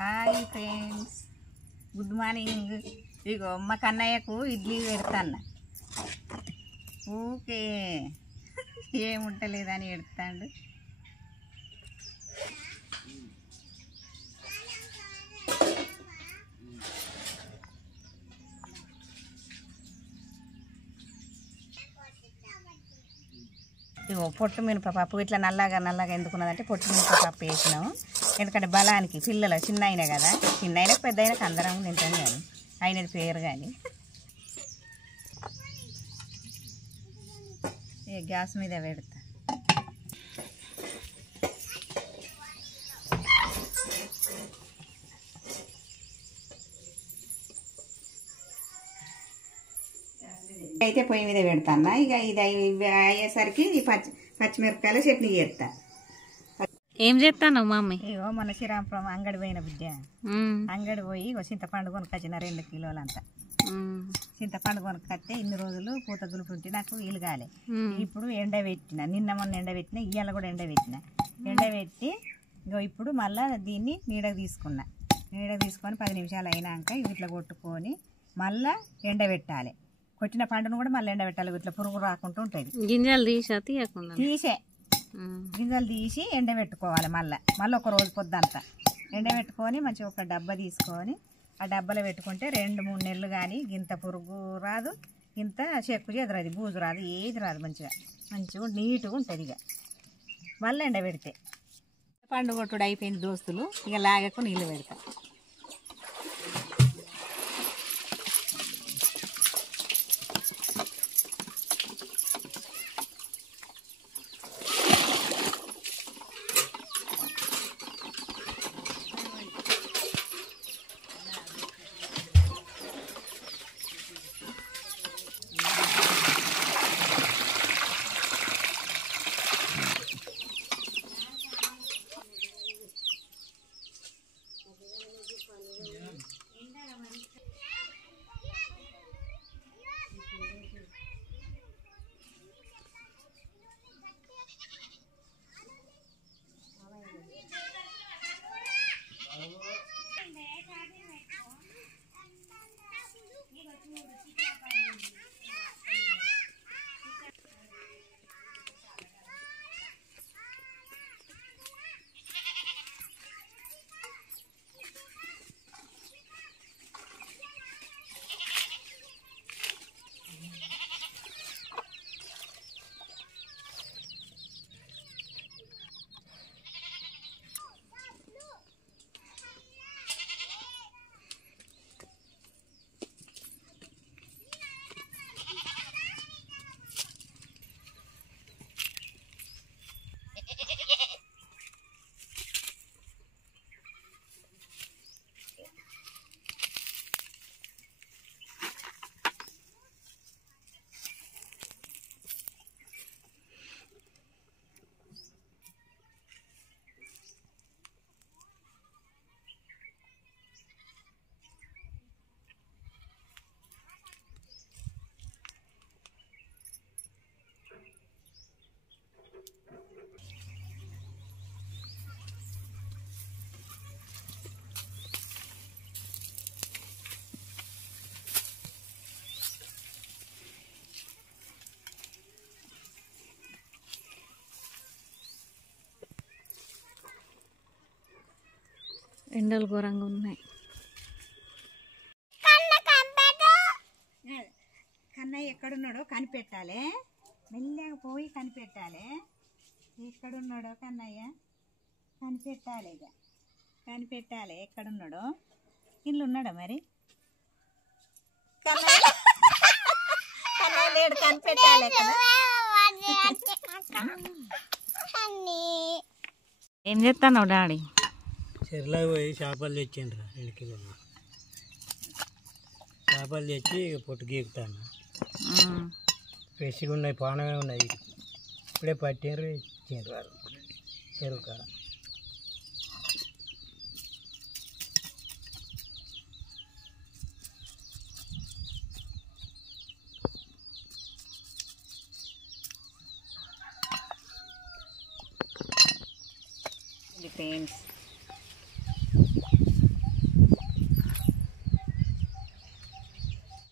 Hi friends, good morning. ఇగో మా కన్నయ్యకు ఇడ్లీ పెడతాన్న. ఊకే ఏముంటలేదని ఎడతాడు. ఇగో పొట్టు మినపప్పు ఇట్లా నల్లగా ఎందుకున్నదంటే పొట్టు మినపప్పు వేసినాము. ఎందుకంటే బలానికి పిల్లలు చిన్న అయినా కదా, చిన్న అయినా పెద్ద అయినాక అందరం తింటాను కానీ అయినది పేరు కానీ. గ్యాస్ మీద పెడతా. అయితే పొయ్యి మీద పెడతాను. ఇక ఇది అయ్యేసరికి పచ్చిమిరపకాయల చట్నీ చేస్తా. ఏం చేస్తాను మమ్మీ? ఇగో మన శ్రీరాంపురం అంగడి పోయిన బిడ్డ, అంగడి పోయి చింతపండు కొనుకొచ్చిన 2 కిలోలంతా. చింతపండు కొనుక్కొస్తే ఇన్ని రోజులు పూత దులుపుంటే నాకు వీలు కాలే. ఇప్పుడు ఎండబెట్టిన, నిన్న మొన్న ఎండబెట్టిన, ఇవాళ కూడా ఎండబెట్టి ఇగో ఇప్పుడు మళ్ళీ దీన్ని నీడకు తీసుకున్నా. నీడకు తీసుకొని 10 నిమిషాలు అయినాక ఇట్లా కొట్టుకొని మళ్ళీ ఎండబెట్టాలి. కొట్టిన పండును కూడా మళ్ళీ ఎండబెట్టాలి. ఇట్లా పురుగు రాకుండా ఉంటుంది. గింజలు తీసే గింజలు తీసి ఎండబెట్టుకోవాలి. మళ్ళీ ఒక రోజు పొద్దంతా ఎండబెట్టుకొని మంచిగా ఒక డబ్బా తీసుకొని ఆ డబ్బాలో పెట్టుకుంటే 2-3 నెలలు కానీ ఇంత పురుగు రాదు, ఇంత చెక్కు చెదరది, బూజు రాదు, ఏది రాదు. మంచిగా నీట్గా ఉంటుంది. ఇక మళ్ళీ ఎండబెడితే పండు కొట్టుడు అయిపోయింది దోస్తులు. ఇక లాగకు నీళ్ళు పెడతా. ఎండలు ఘోరంగా ఉన్నాయి. కన్నయ్య ఎక్కడున్నాడో కనిపెట్టాలి. మెల్లగా పోయి కనిపెట్టాలి. ఎక్కడున్నాడో కన్నయ్య కనిపెట్టాలి. ఇక కనిపెట్టాలి ఎక్కడున్నాడో. ఇల్లు ఉన్నాడా మరి? కన్నయ్య లేడు, కనిపెట్టాలి కదా. ఏం చేస్తాను డాడీ? చెర్లకు పోయి చేపలు తెచ్చిండ్రు 2 కిలోలు. చేపలు తెచ్చి పొట్టు గీకుతాను. ఫ్రెష్గా ఉన్నాయి, పానమే ఉన్నాయి. ఇప్పుడే పట్టిండ్రు, ఇచ్చిండ్రు వాళ్ళు చెరువు కాడ. ఫ్రెండ్స్,